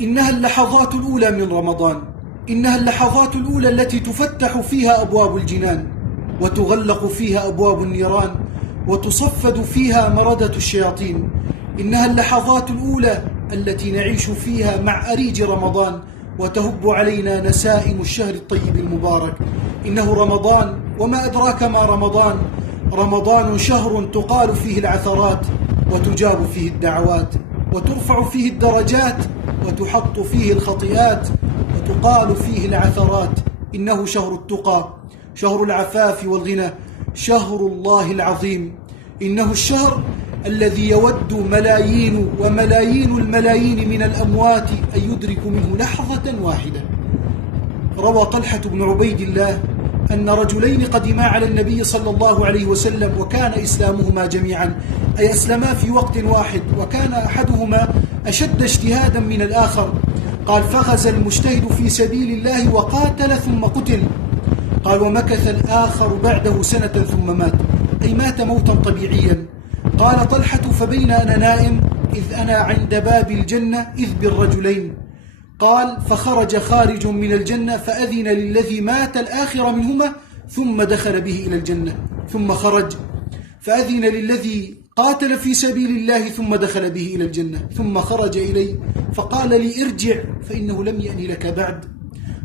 إنها اللحظات الأولى من رمضان، إنها اللحظات الأولى التي تفتح فيها أبواب الجنان وتغلق فيها أبواب النيران وتصفد فيها مردة الشياطين. إنها اللحظات الأولى التي نعيش فيها مع أريج رمضان وتهب علينا نسائم الشهر الطيب المبارك. إنه رمضان، وما أدراك ما رمضان. رمضان شهر تقال فيه العثرات وتجاب فيه الدعوات وترفع فيه الدرجات وتحط فيه الخطيئات وتقال فيه العثرات. إنه شهر التقى، شهر العفاف والغنى، شهر الله العظيم. إنه الشهر الذي يود ملايين وملايين الملايين من الأموات أن يدركوا منه لحظة واحدة. روى طلحة بن عبيد الله أن رجلين قدما على النبي صلى الله عليه وسلم وكان إسلامهما جميعا، أي أسلما في وقت واحد، وكان أحدهما أشد اجتهادا من الآخر. قال: فغزا المجتهد في سبيل الله وقاتل ثم قتل. قال: ومكث الآخر بعده سنة ثم مات، أي مات موتا طبيعيا. قال طلحة: فبين أنا نائم إذ أنا عند باب الجنة إذ بالرجلين. قال: فخرج خارج من الجنة فأذن للذي مات الآخر منهما ثم دخل به إلى الجنة، ثم خرج فأذن للذي قاتل في سبيل الله ثم دخل به إلى الجنة، ثم خرج إلي فقال لي: ارجع فإنه لم يأن لك بعد.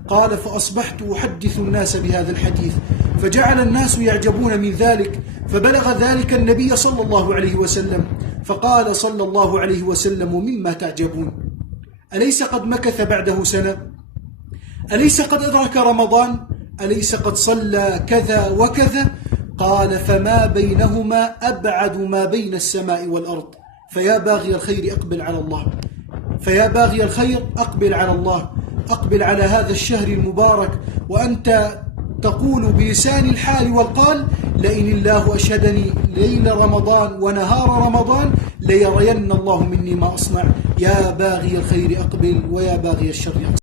قال: فأصبحت أحدث الناس بهذا الحديث، فجعل الناس يعجبون من ذلك، فبلغ ذلك النبي صلى الله عليه وسلم، فقال صلى الله عليه وسلم: مما تعجبون؟ أليس قد مكث بعده سنة؟ أليس قد أدرك رمضان؟ أليس قد صلى كذا وكذا؟ قال: فما بينهما أبعد ما بين السماء والأرض. فيا باغي الخير أقبل على الله، فيا باغي الخير أقبل على الله، أقبل على هذا الشهر المبارك وأنت تقول بلسان الحال والقال: لئن الله أشهدني ليل رمضان ونهار رمضان ليرين الله مني ما أصنع. يا باغي الخير أقبل ويا باغي الشر أقبل.